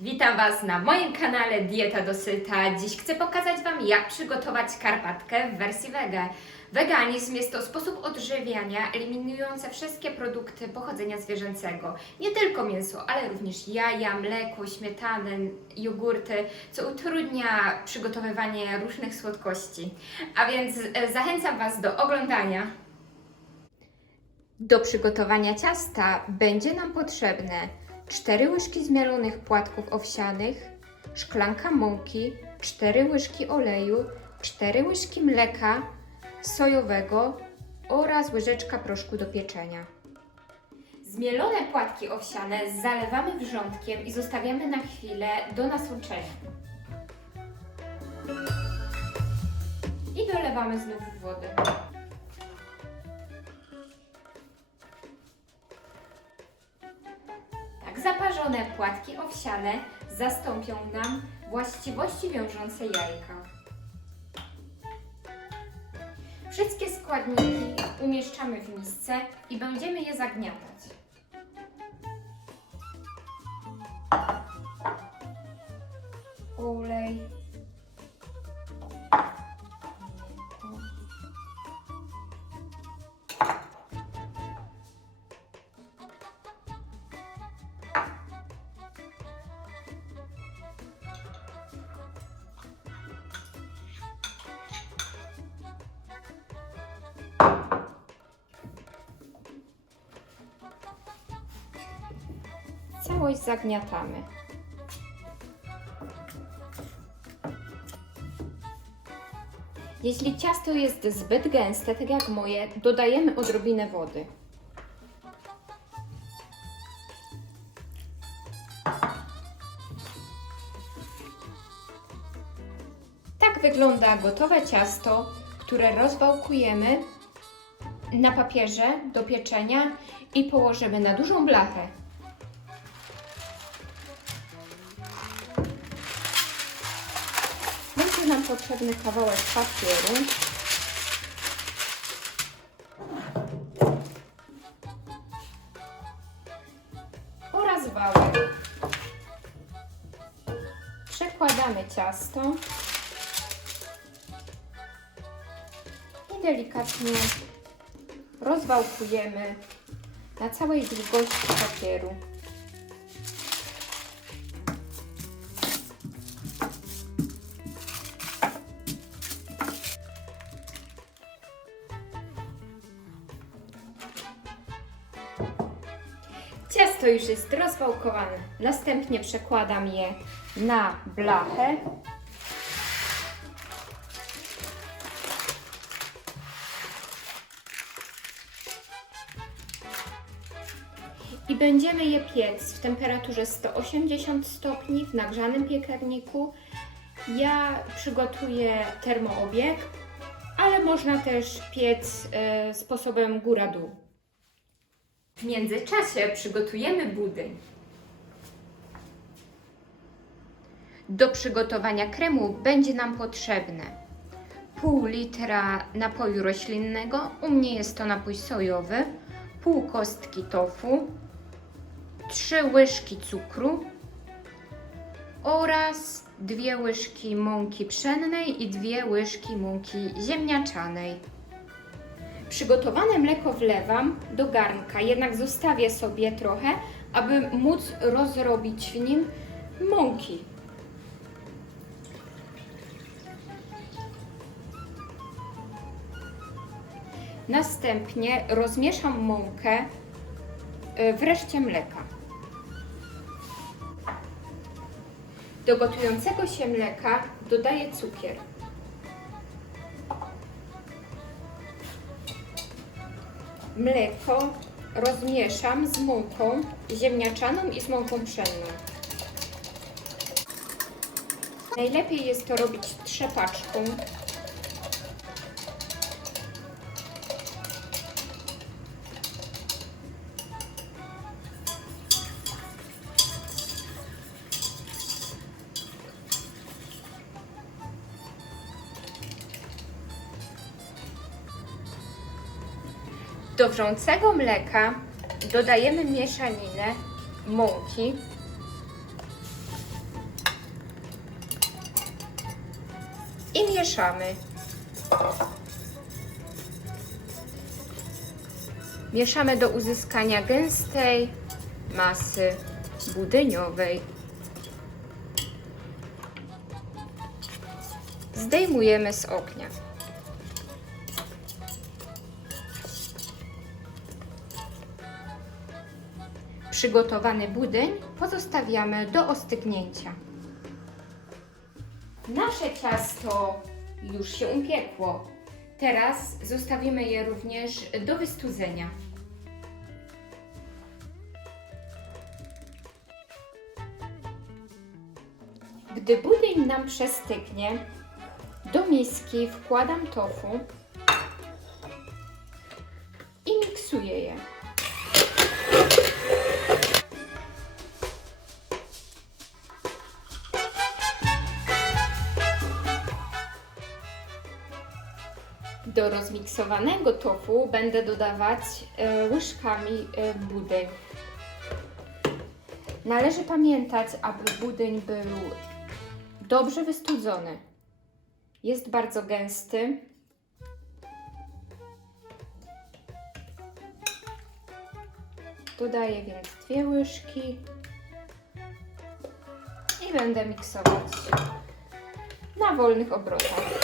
witam Was na moim kanale Dieta Dosyta. Dziś chcę pokazać Wam, jak przygotować karpatkę w wersji wege. Weganizm jest to sposób odżywiania eliminujący wszystkie produkty pochodzenia zwierzęcego. Nie tylko mięso, ale również jaja, mleko, śmietanę, jogurty, co utrudnia przygotowywanie różnych słodkości. A więc e, zachęcam Was do oglądania. Do przygotowania ciasta będzie nam potrzebne 4 łyżki zmielonych płatków owsianych, szklanka mąki, 4 łyżki oleju, 4 łyżki mleka sojowego oraz łyżeczka proszku do pieczenia. Zmielone płatki owsiane zalewamy wrzątkiem i zostawiamy na chwilę do nasączenia. I dolewamy znów wody. Zaparzone płatki owsiane zastąpią nam właściwości wiążące jajka. Wszystkie składniki umieszczamy w misce i będziemy je zagniatać. Całość zagniatamy. Jeśli ciasto jest zbyt gęste, tak jak moje, dodajemy odrobinę wody. Tak wygląda gotowe ciasto, które rozwałkujemy na papierze do pieczenia i położymy na dużą blachę. Będzie nam potrzebny kawałek papieru. Oraz wałek. Przekładamy ciasto i delikatnie rozwałkujemy na całej długości papieru. Ciasto już jest rozwałkowane. Następnie przekładam je na blachę. I będziemy je piec w temperaturze 180 stopni w nagrzanym piekarniku. Ja przygotuję termoobieg, ale można też piec e, sposobem góra-dół. W międzyczasie przygotujemy budyń. Do przygotowania kremu będzie nam potrzebne pół litra napoju roślinnego, u mnie jest to napój sojowy, pół kostki tofu, trzy łyżki cukru oraz dwie łyżki mąki pszennej i dwie łyżki mąki ziemniaczanej. Przygotowane mleko wlewam do garnka, jednak zostawię sobie trochę, aby móc rozrobić w nim mąki. Następnie rozmieszam mąkę y, w reszcie mleka. Do gotującego się mleka dodaję cukier. Mleko rozmieszam z mąką ziemniaczaną i z mąką pszenną. Najlepiej jest to robić trzepaczką. Do wrzącego mleka dodajemy mieszaninę mąki, i mieszamy. Mieszamy do uzyskania gęstej masy budyniowej. Zdejmujemy z ognia. Przygotowany budyń pozostawiamy do ostygnięcia. Nasze ciasto już się upiekło. Teraz zostawimy je również do wystudzenia. Gdy budyń nam przestygnie, do miski wkładam tofu i miksuję je. Do rozmiksowanego tofu będę dodawać e, łyżkami e, budyń. Należy pamiętać, aby budyń był dobrze wystudzony. Jest bardzo gęsty. Dodaję więc dwie łyżki i będę miksować na wolnych obrotach.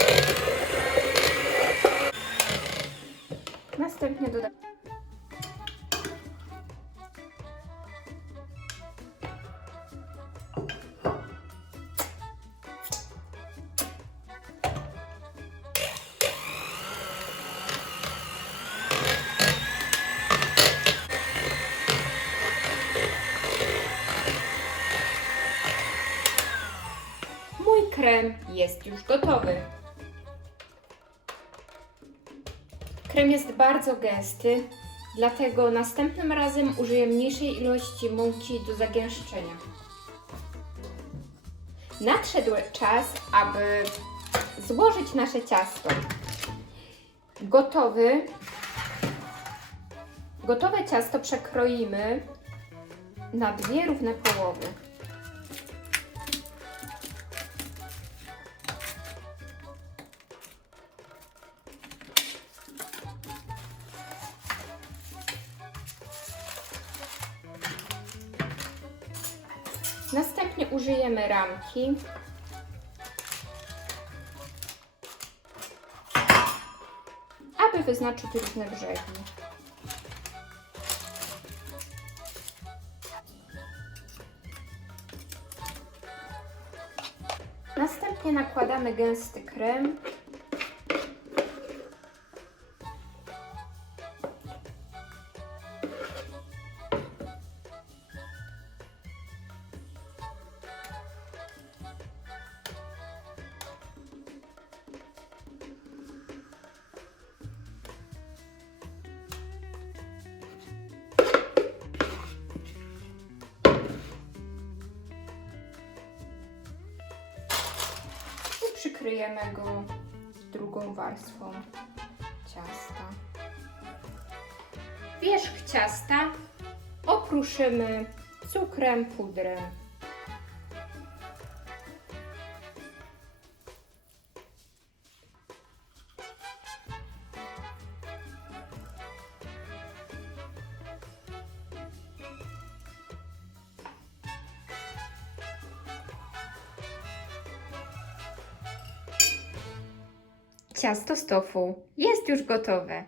Krem jest już gotowy. Krem jest bardzo gęsty, dlatego następnym razem użyję mniejszej ilości mąki do zagęszczenia. Nadszedł czas, aby złożyć nasze ciasto. Gotowy. Gotowe ciasto przekroimy na dwie równe połowy. Następnie użyjemy ramki. Aby wyznaczyć równe brzegi. Następnie nakładamy gęsty krem. Przykryjemy go drugą warstwą ciasta. Wierzch ciasta okruszymy cukrem, pudrem. Ciasto z tofu jest już gotowe.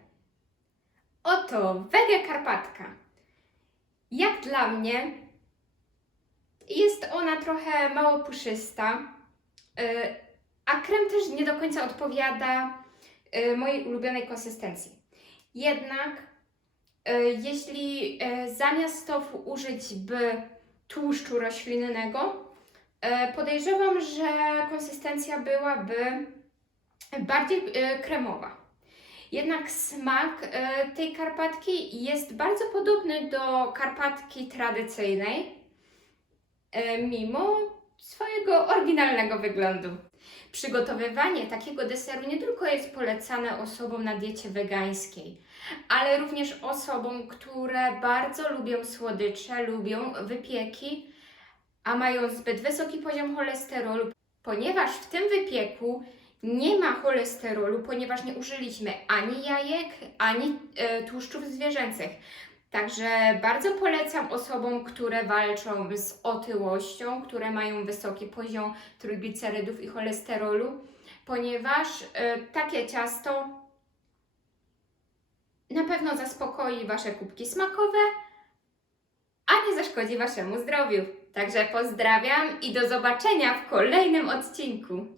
Oto wege karpatka. Jak dla mnie jest ona trochę mało puszysta, yy, a krem też nie do końca odpowiada yy, mojej ulubionej konsystencji. Jednak yy, jeśli zamiast tofu użyć by tłuszczu roślinnego, podejrzewam, że konsystencja byłaby bardziej e, kremowa. Jednak smak e, tej karpatki jest bardzo podobny do karpatki tradycyjnej, e, mimo swojego oryginalnego wyglądu. Przygotowywanie takiego deseru nie tylko jest polecane osobom na diecie wegańskiej, ale również osobom, które bardzo lubią słodycze, lubią wypieki, a mają zbyt wysoki poziom cholesterolu, ponieważ w tym wypieku Nie ma cholesterolu, ponieważ nie użyliśmy ani jajek, ani e, tłuszczów zwierzęcych. Także bardzo polecam osobom, które walczą z otyłością, które mają wysoki poziom trójglicerydów i cholesterolu, ponieważ e, takie ciasto na pewno zaspokoi Wasze kubki smakowe, a nie zaszkodzi Waszemu zdrowiu. Także pozdrawiam i do zobaczenia w kolejnym odcinku.